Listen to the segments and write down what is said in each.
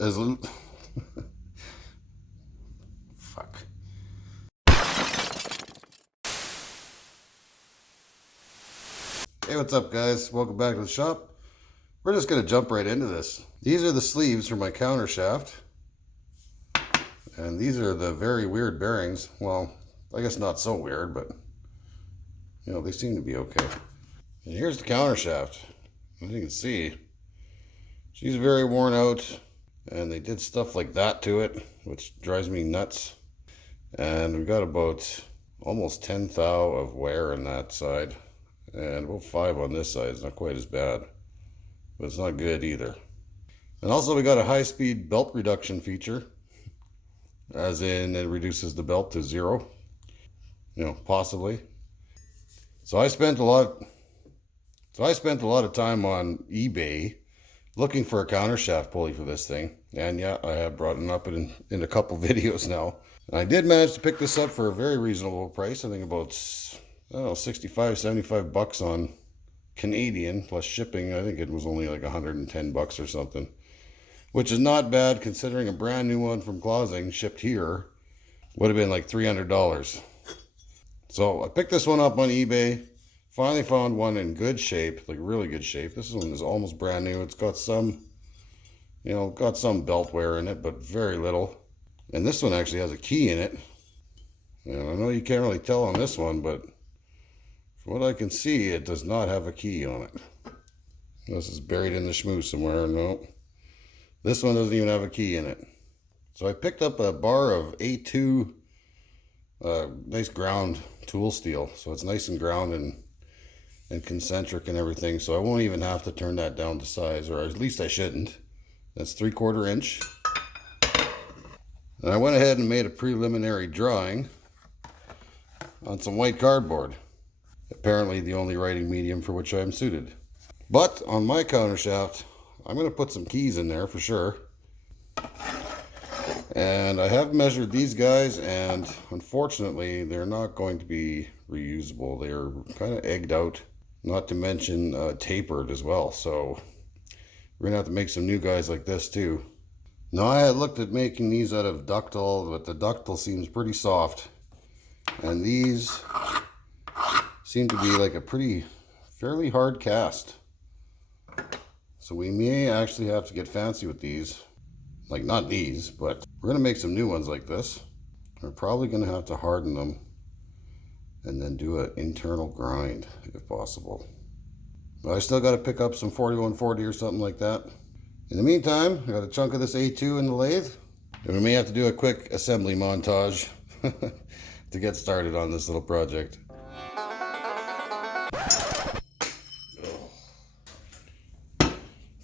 as fuck. Hey, what's up, guys? Welcome back to the shop. We're just gonna jump right into this. These are the sleeves for my counter shaft, and these are the very weird bearings. Well, I guess not so weird, but you know, they seem to be okay. And here's the counter shaft. As you can see, she's very worn out, and they did stuff like that to it, which drives me nuts. And we've got about almost 10 thou of wear on that side, and about 5 on this side. It's not quite as bad, but it's not good either. And also we got a high-speed belt reduction feature, as in it reduces the belt to 0, you know, possibly. So I spent a lot of time on eBay looking for a counter shaft pulley for this thing. And yeah, I have brought it up in a couple videos now. And I did manage to pick this up for a very reasonable price. I think about, I don't know, 65, 75 bucks on Canadian plus shipping. I think it was only like 110 bucks or something, which is not bad considering a brand new one from Closing shipped here would have been like $300. So I picked this one up on eBay. Finally found one in good shape, like really good shape. This one is almost brand new. It's got some, you know, got some belt wear in it, but very little. And this one actually has a key in it. And I know you can't really tell on this one, but from what I can see, it does not have a key on it. This is buried in the schmoo somewhere. No, this one doesn't even have a key in it. So I picked up a bar of A2 nice ground tool steel. So it's nice and ground and concentric and everything. So I won't even have to turn that down to size, or at least I shouldn't. That's 3/4 inch. And I went ahead and made a preliminary drawing on some white cardboard. Apparently the only writing medium for which I am suited. But on my counter shaft, I'm going to put some keys in there for sure. And I have measured these guys, and unfortunately they're not going to be reusable. They're kind of egged out, not to mention tapered as well. So we're going to have to make some new guys like this too. Now, I had looked at making these out of ductile, but the ductile seems pretty soft. And these seem to be like a fairly hard cast. So we may actually have to get fancy with these. Like, not these, but we're going to make some new ones like this. We're probably going to have to harden them and then do an internal grind if possible. But I still got to pick up some 4140 or something like that. In the meantime, I got a chunk of this A2 in the lathe, and we may have to do a quick assembly montage to get started on this little project.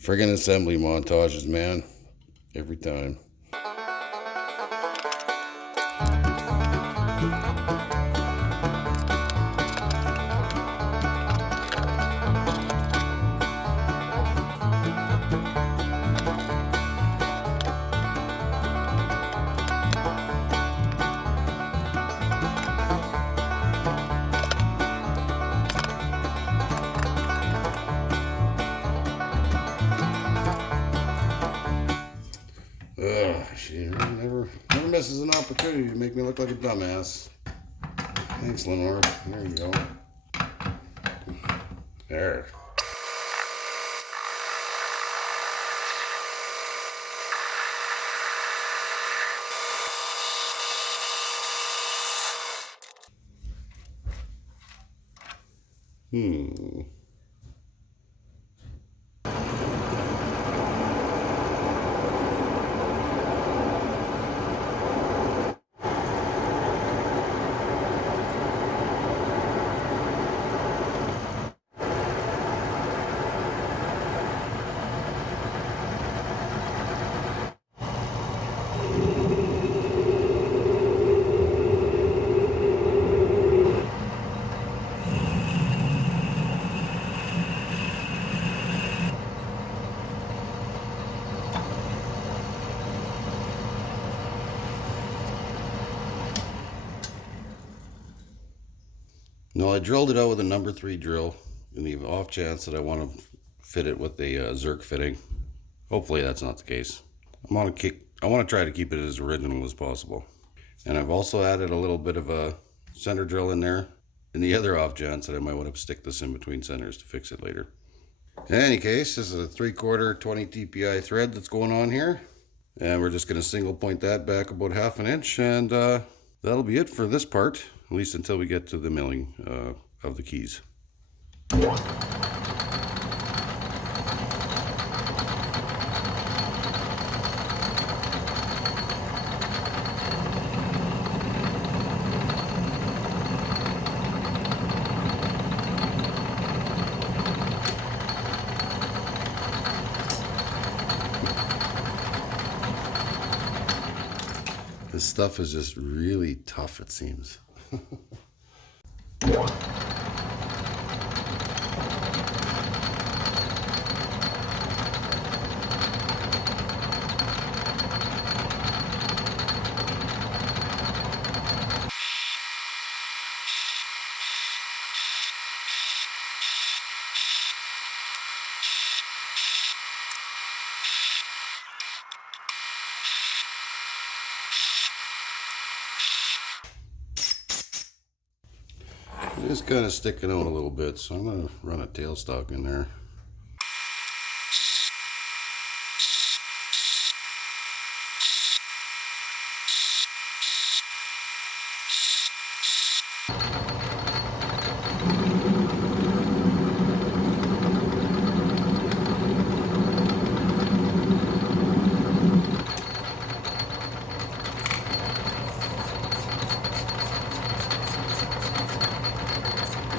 Friggin' assembly montages, man. Every time. She never misses an opportunity to make me look like a dumbass. Thanks, Lenore. There you go. There. No, I drilled it out with a number 3 drill in the off chance that I want to fit it with a Zerk fitting. Hopefully that's not the case. I want to try to keep it as original as possible. And I've also added a little bit of a center drill in there in the other off chance that I might want to stick this in between centers to fix it later. In any case, this is a 3/4 20 TPI thread that's going on here. And we're just going to single point that back about 1/2 inch, and that'll be it for this part, at least until we get to the milling of the keys. This stuff is just really tough, it seems. It is kind of sticking out a little bit, so I'm going to run a tailstock in there.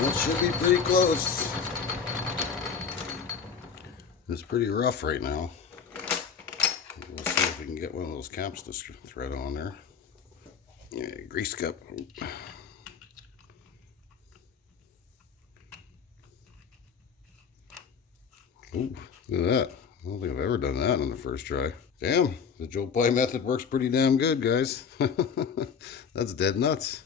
That should be pretty close. It's pretty rough right now. We'll see if we can get one of those caps to thread on there. Yeah, grease cup. Ooh, look at that. I don't think I've ever done that on the first try. Damn, the Joe Pye method works pretty damn good, guys. That's dead nuts.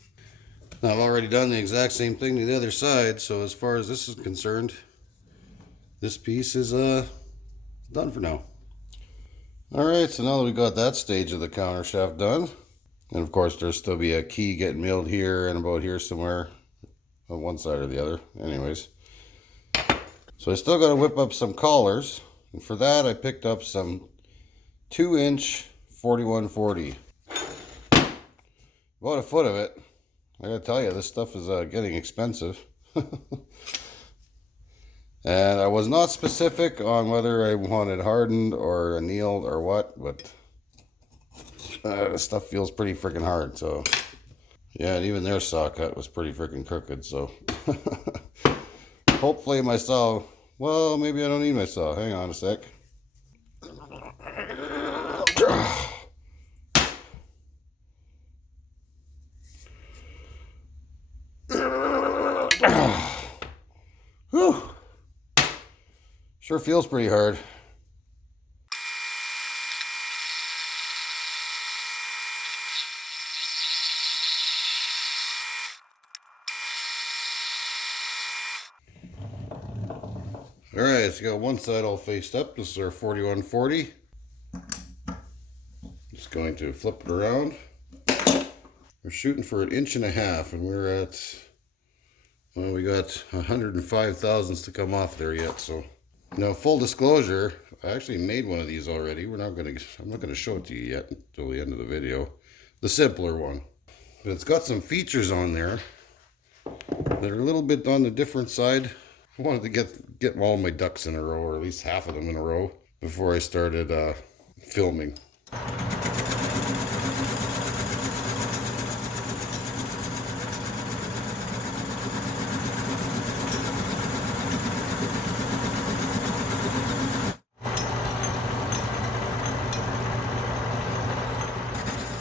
Now, I've already done the exact same thing to the other side, so as far as this is concerned, this piece is done for now. Alright, so now that we got that stage of the counter shaft done, and of course there'll still be a key getting milled here and about here somewhere, on one side or the other, anyways. So I still got to whip up some collars, and for that I picked up some 2-inch 4140. About a foot of it. I gotta tell you, this stuff is getting expensive. And I was not specific on whether I wanted hardened or annealed or what, but this stuff feels pretty freaking hard. So yeah, and even their saw cut was pretty freaking crooked. So hopefully my saw, well, maybe I don't need my saw. Hang on a sec. Whew. Sure feels pretty hard. Alright, so got one side all faced up. This is our 4140. Just going to flip it around. We're shooting for 1.5 inches, and we're at, well, we got 105 thousandths to come off there yet. So now, full disclosure, I actually made one of these already. I'm not gonna show it to you yet until the end of the video. The simpler one, but it's got some features on there that are a little bit on the different side. I wanted to get all my ducks in a row, or at least half of them in a row, before I started filming.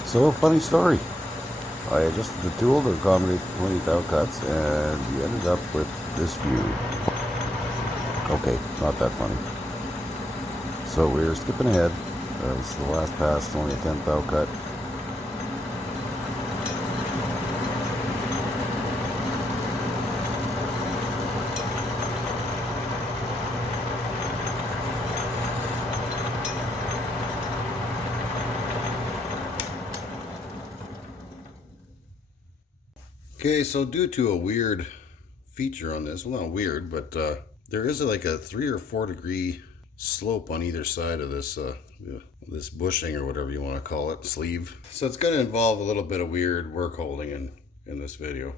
So, funny story. I adjusted the tool to accommodate the 20 thou cuts, and we ended up with this view. Okay, not that funny. So we're skipping ahead. This is the last pass, it's only a 10 thou cut. Okay, so due to a weird feature on this, well, not weird, but there is like a 3 or 4 degree slope on either side of this this bushing or whatever you want to call it, sleeve. So it's going to involve a little bit of weird work holding in this video.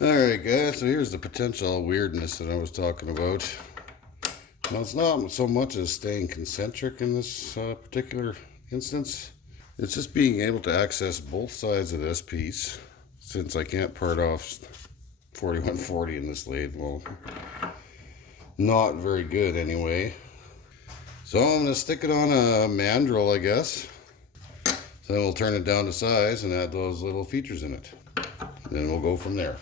Alright guys, so here's the potential weirdness that I was talking about. Now it's not so much as staying concentric in this particular instance. It's just being able to access both sides of this piece. Since I can't part off 4140 in this lathe, well, not very good anyway. So I'm going to stick it on a mandrel, I guess. So then we'll turn it down to size and add those little features in it. Then we'll go from there.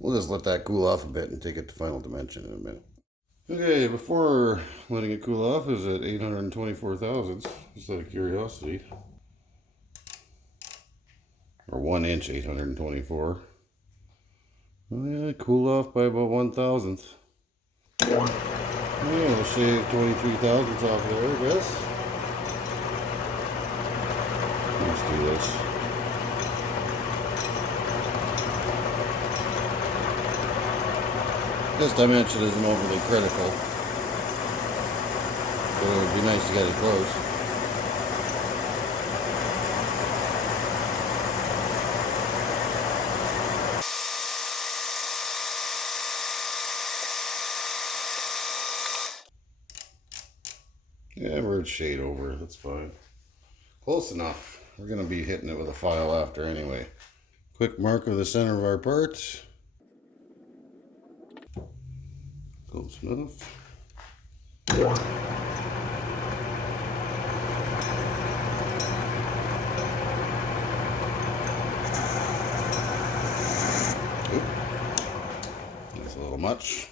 We'll just let that cool off a bit and take it to final dimension in a minute. Okay, before letting it cool off, is at 824 thousandths, just out of curiosity. Or 1 inch 824. Oh yeah, cool off by about 1,000th. Yeah, we'll shave 23 thousandths off there, I guess. Let's do this. This dimension isn't overly critical, but it would be nice to get it close. Yeah, we're at shade over, that's fine. Close enough. We're going to be hitting it with a file after anyway. Quick mark of the center of our part. Close enough. Oop. That's a little much.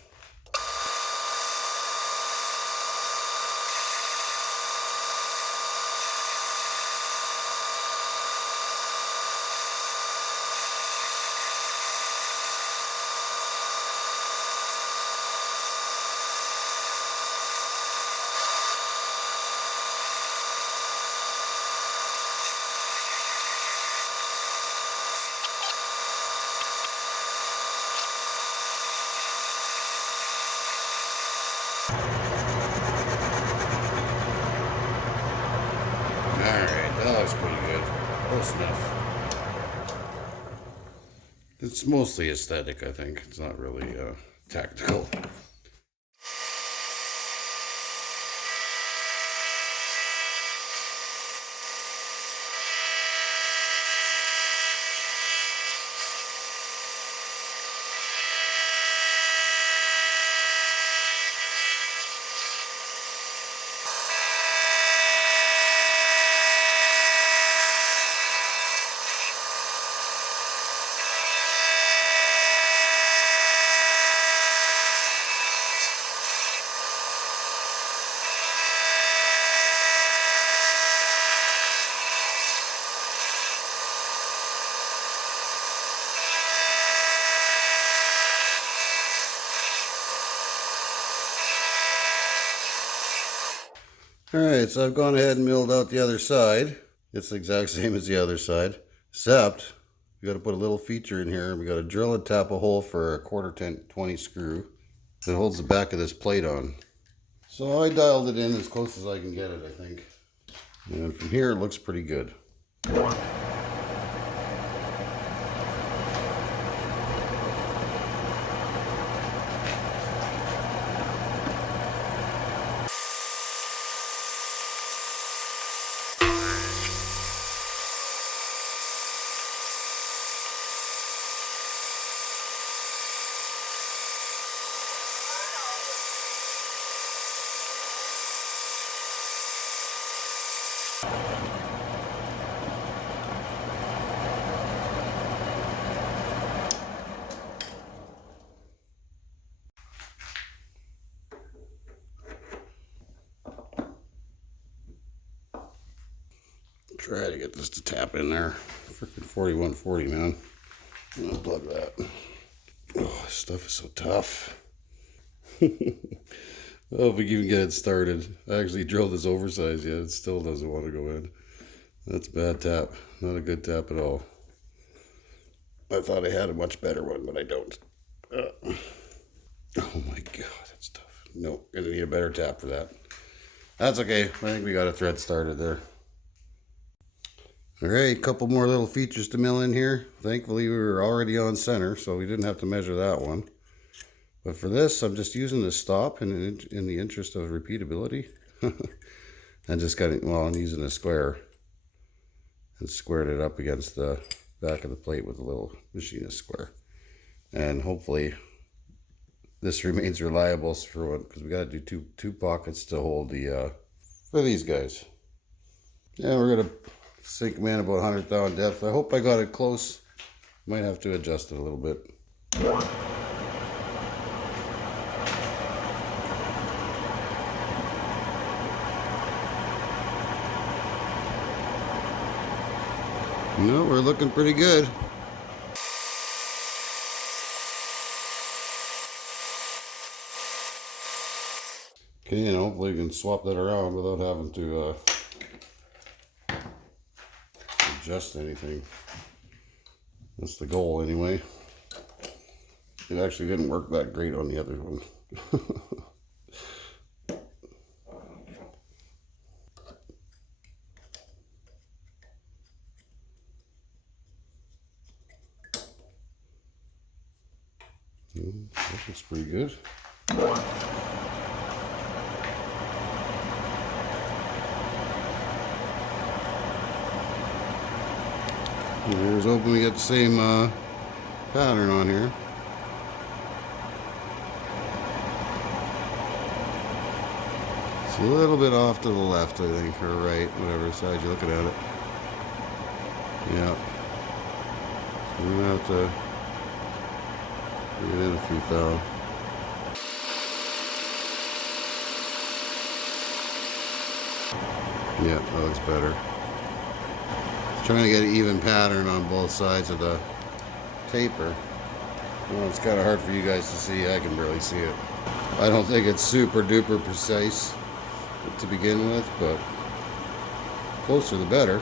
That looks pretty good. Close enough. It's mostly aesthetic, I think. It's not really tactical. Alright, so I've gone ahead and milled out the other side. It's the exact same as the other side, except we got to put a little feature in here. We got to drill and tap a hole for a 1/4 screw that holds the back of this plate on. So I dialed it in as close as I can get it, I think. And from here it looks pretty good. Try to get this to tap in there. Freaking 4140, man. Unplug that. Oh, this stuff is so tough. Oh, if we can even get it started. I actually drilled this oversized yet. It still doesn't want to go in. That's a bad tap. Not a good tap at all. I thought I had a much better one, but I don't. Oh my god, that's tough. Nope, gonna need a better tap for that. That's okay. I think we got a thread started there. Alright, a couple more little features to mill in here. Thankfully we were already on center, so we didn't have to measure that one. But for this, I'm just using the stop in the interest of repeatability. And just got it, well, I'm using a square and squared it up against the back of the plate with a little machinist square. And hopefully this remains reliable for what, because we got to do two pockets to hold the for these guys. Yeah, we're gonna sink them in about 100 thou depth. I hope I got it close. Might have to adjust it a little bit. No, we're looking pretty good. Okay, and hopefully we can swap that around without having to adjust anything. That's the goal anyway. It actually didn't work that great on the other one. That looks pretty good. Here's hoping we get the same pattern on here. It's a little bit off to the left, I think, or right, whatever side you're looking at it. Yeah. We're gonna have to bring it in a few thou. Yeah, that looks better. Trying to get an even pattern on both sides of the taper. Well, it's kind of hard for you guys to see. I can barely see it. I don't think it's super duper precise to begin with, but closer the better.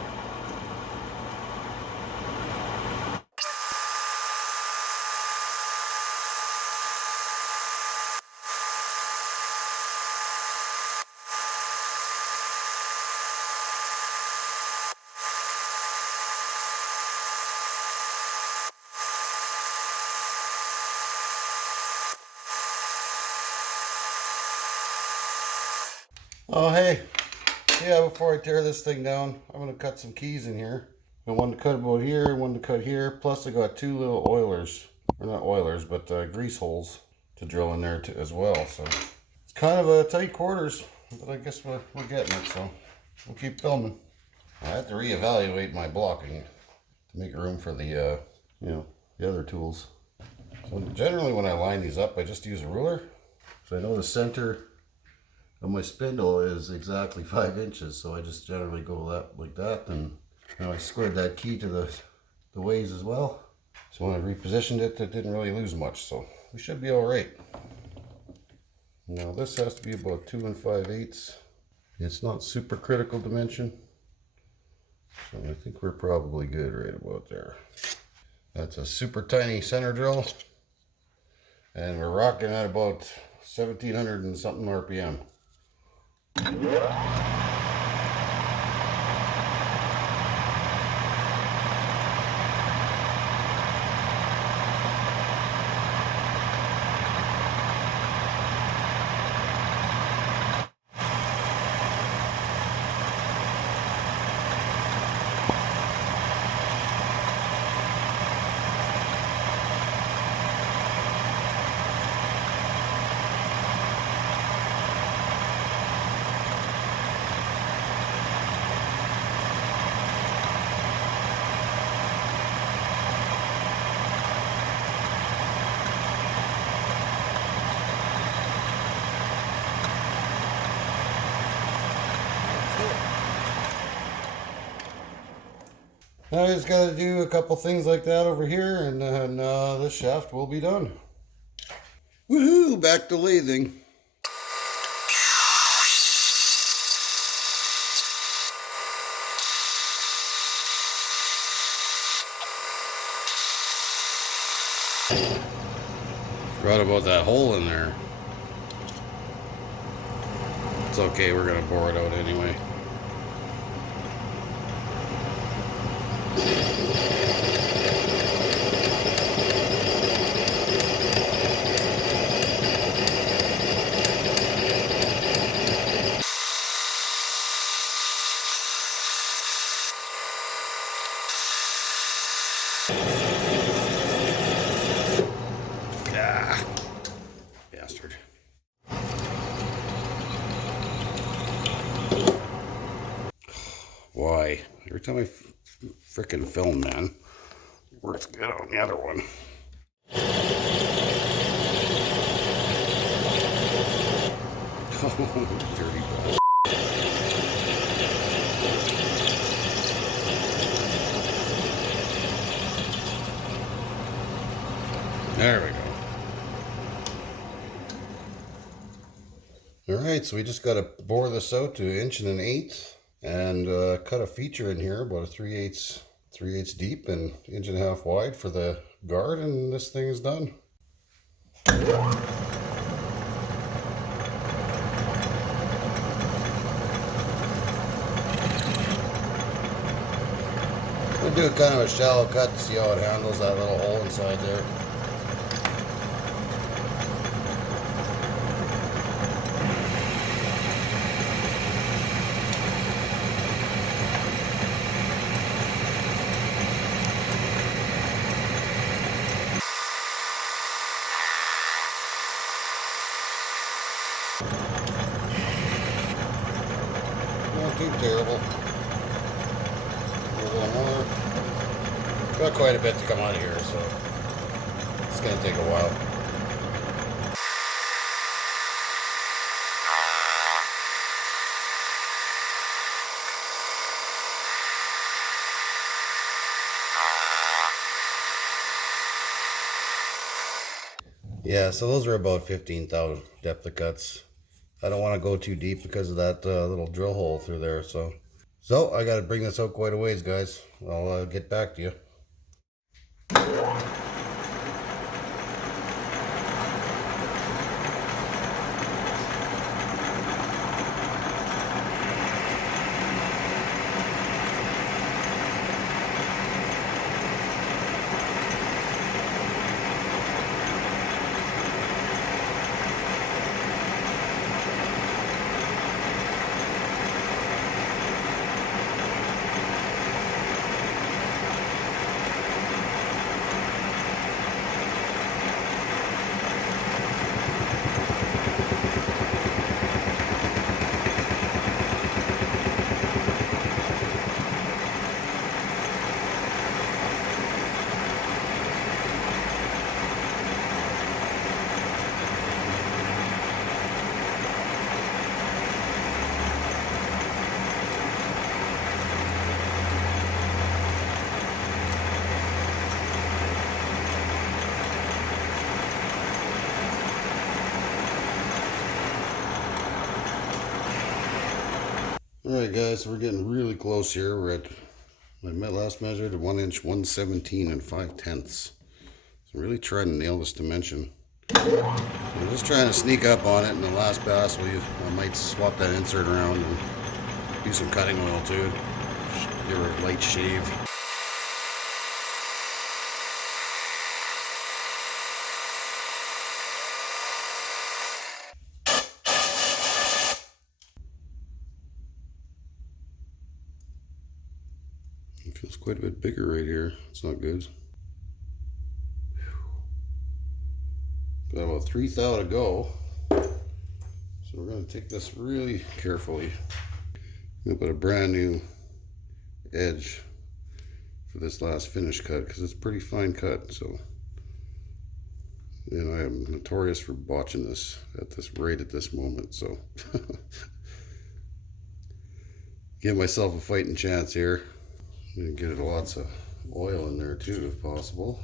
Oh, hey, yeah, before I tear this thing down, I'm going to cut some keys in here. Got one to cut about here, one to cut here, plus I got two little oilers, or not oilers, but grease holes to drill in there as well. So it's kind of a tight quarters, but I guess we're getting it, so we'll keep filming. I have to reevaluate my blocking to make room for the, the other tools. So generally when I line these up, I just use a ruler. So I know the center of my spindle is exactly 5 inches, so I just generally go that like that, and I squared that key to the ways as well. So when I repositioned it, it didn't really lose much, so we should be all right. Now this has to be about 2 5/8 It's not super critical dimension, so I think we're probably good right about there. That's a super tiny center drill, and we're rocking at about 1700 and something RPM. Now I just got to do a couple things like that over here, and then this shaft will be done. Woohoo! Back to lathing. Forgot about that hole in there. It's okay, we're gonna bore it out anyway. Ah, bastard. Why? Every time I frickin' film, man, it works good on the other one. Oh, dirty ball. There we go. Alright, so we just got to bore this out to 1.125" and cut a feature in here about a 3/8 deep and 1.5 wide for the guard, and this thing is done. We'll do kind of a shallow cut to see how it handles that little hole inside there. Not too terrible. A little more. Got quite a bit to come out of here, so it's going to take a while. Yeah, so those are about 15,000 depth of cuts. I don't want to go too deep because of that little drill hole through there. So I got to bring this out quite a ways, guys. I'll get back to you. Alright guys, so we're getting really close here. We're at, I last measured 1 inch 117 and 5/10. So I'm really trying to nail this dimension. I'm just trying to sneak up on it. In the last pass, I might swap that insert around and do some cutting oil too. Give her a light shave. It feels quite a bit bigger right here. It's not good. Got about 3 thou to go. So we're going to take this really carefully. I'm going to put a brand new edge for this last finish cut because it's a pretty fine cut. So, I am notorious for botching this at this moment. So, give myself a fighting chance here. I'm gonna get lots of oil in there too, if possible.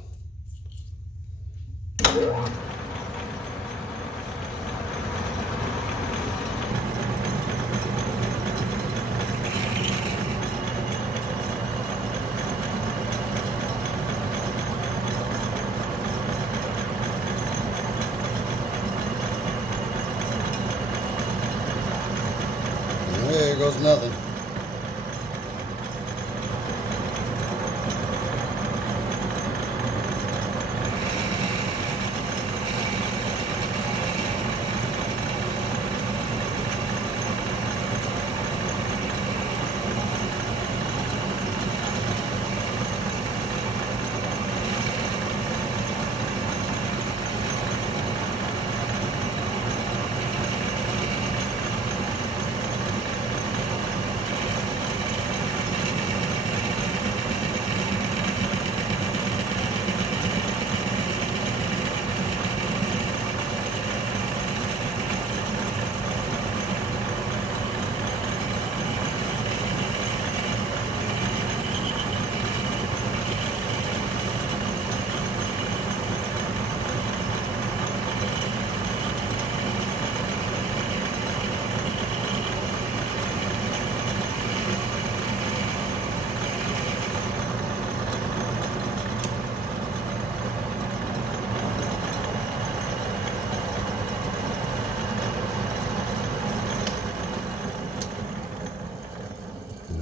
There goes nothing.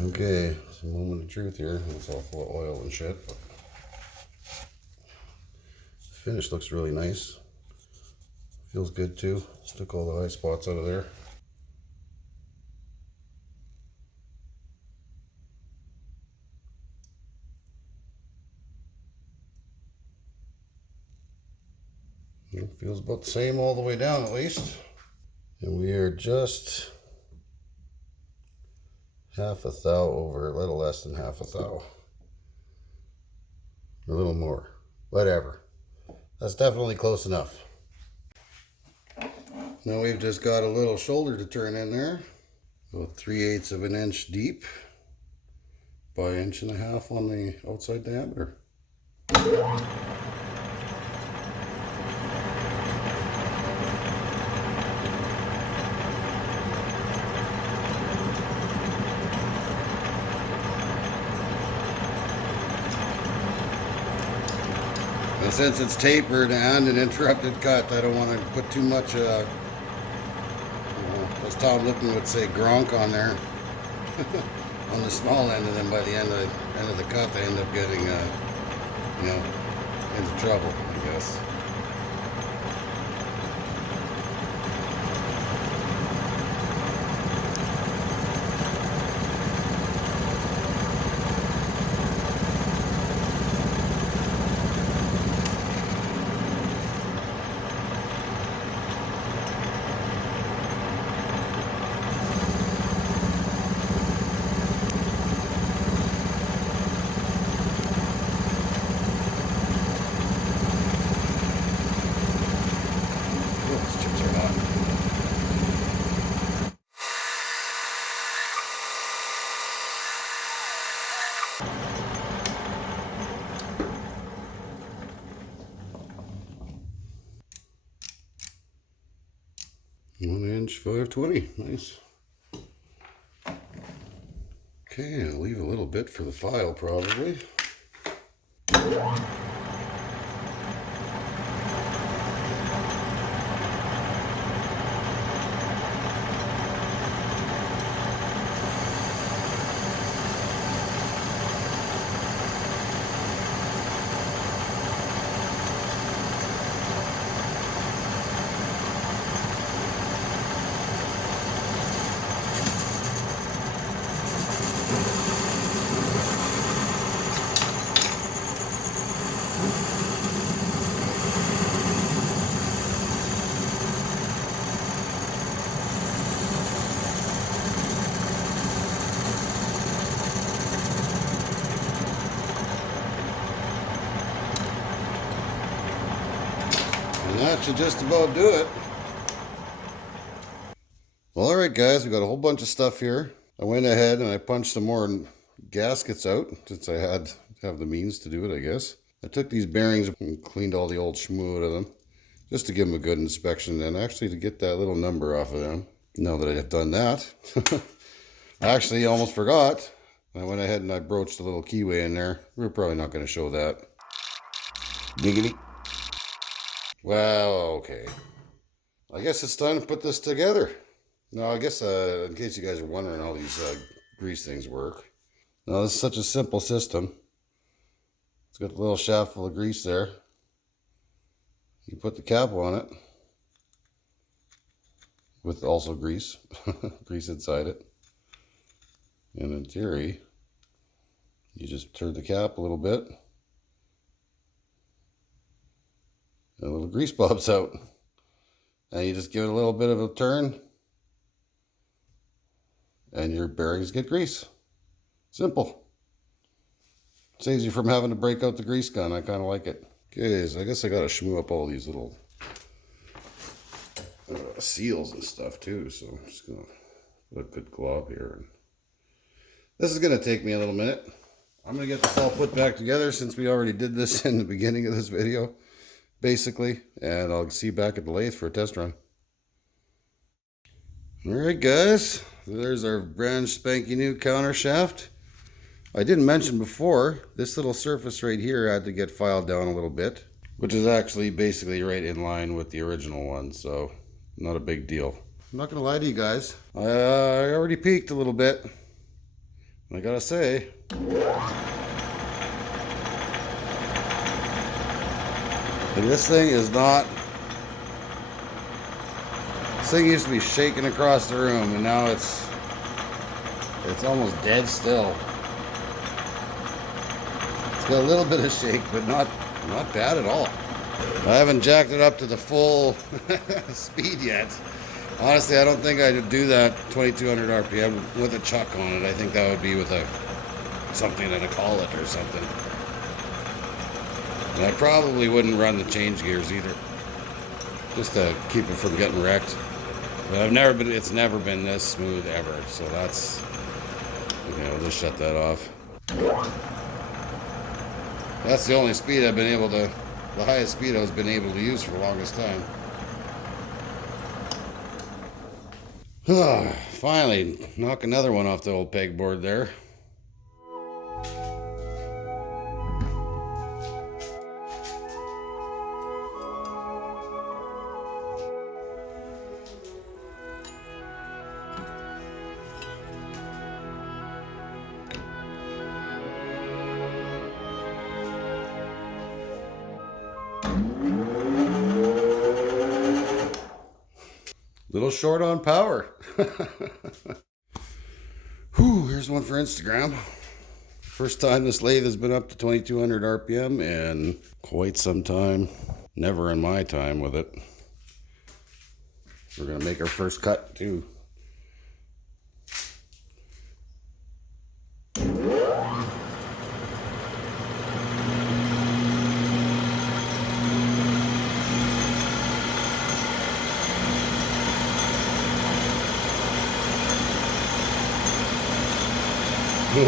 Okay, it's a moment of truth here. It's all full of oil and shit, but the finish looks really nice. Feels good too. Took all the high spots out of there. It feels about the same all the way down at least. And we are just half a thou over, a little less than half a thou. A little more. Whatever. That's definitely close enough. Now we've just got a little shoulder to turn in there. About 3/8 of an inch deep by 1.5 inches on the outside diameter. And since it's tapered and an interrupted cut, I don't want to put too much, as Tom Lipton would say, gronk on there on the small end, and then by the end of the cut, they end up getting, into trouble, I guess. One inch 5/20, nice. Okay, I'll leave a little bit for the file probably. And that should just about do it. Well, all right, guys, we got a whole bunch of stuff here. I went ahead and I punched some more gaskets out since I had to have the means to do it, I guess. I took these bearings and cleaned all the old schmoo out of them just to give them a good inspection and actually to get that little number off of them. Now that I have done that, I actually almost forgot. I went ahead and I broached the little keyway in there. We're probably not going to show that. Giggity. Well, okay. I guess it's time to put this together. Now, I guess in case you guys are wondering how these grease things work. Now, this is such a simple system. It's got a little shaft full of grease there. You put the cap on it with also grease, grease inside it. And in theory, you just turn the cap a little bit. And a little grease pops out. And you just give it a little bit of a turn. And your bearings get grease. Simple. Saves you from having to break out the grease gun. I kind of like it. Okay, so I guess I got to schmoo up all these little seals and stuff too. So I'm just going to put a good glob here. This is going to take me a little minute. I'm going to get this all put back together since we already did this in the beginning of this video, basically. And I'll see you back at the lathe for a test run. All right, guys. There's our brand spanking new counter shaft. I didn't mention before, this little surface right here had to get filed down a little bit, which is actually basically right in line with the original one, so not a big deal. I'm not gonna lie to you guys, I already peaked a little bit. I gotta say, this thing is not. This thing used to be shaking across the room, and now it's almost dead still. It's got a little bit of shake, but not bad at all. I haven't jacked it up to the full speed yet. Honestly, I don't think I'd do that 2200 RPM with a chuck on it. I think that would be with something in a collet or something. And I probably wouldn't run the change gears either, just to keep it from getting wrecked. But it's never been this smooth ever, so that's, we'll just shut that off. That's the only speed I've been able to, the highest speed I've been able to use for the longest time. Finally, knock another one off the old pegboard there. Little short on power. Whew, here's one for Instagram. First time this lathe has been up to 2200 RPM in quite some time. Never in my time with it. We're gonna make our first cut too. That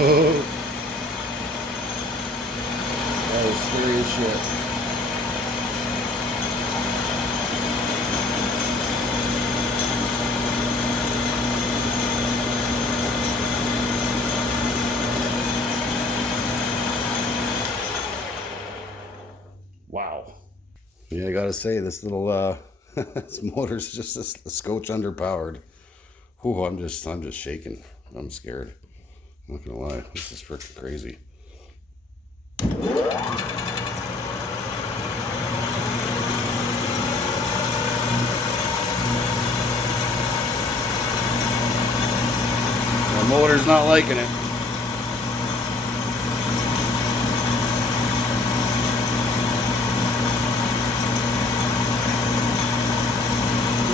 is scary as shit. Wow. Yeah, I gotta say, this little this motor's just a scotch underpowered. Whew, I'm just shaking. I'm scared. I'm not gonna lie. This is freaking crazy. The motor's not liking it.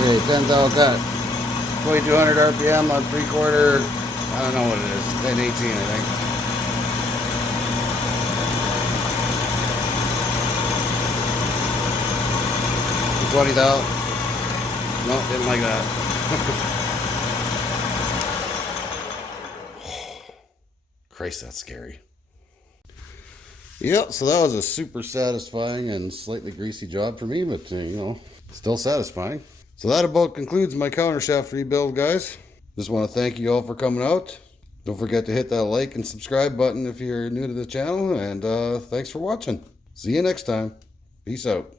Okay, 10,000 cut. 2200 RPM on 3/4. I don't know what it is. 1018, I think. 20,000. No, didn't like that. Christ, that's scary. Yep, so that was a super satisfying and slightly greasy job for me, but you know, still satisfying. So that about concludes my countershaft rebuild, guys. Just want to thank you all for coming out. Don't forget to hit that like and subscribe button if you're new to the channel, and thanks for watching. See you next time. Peace out.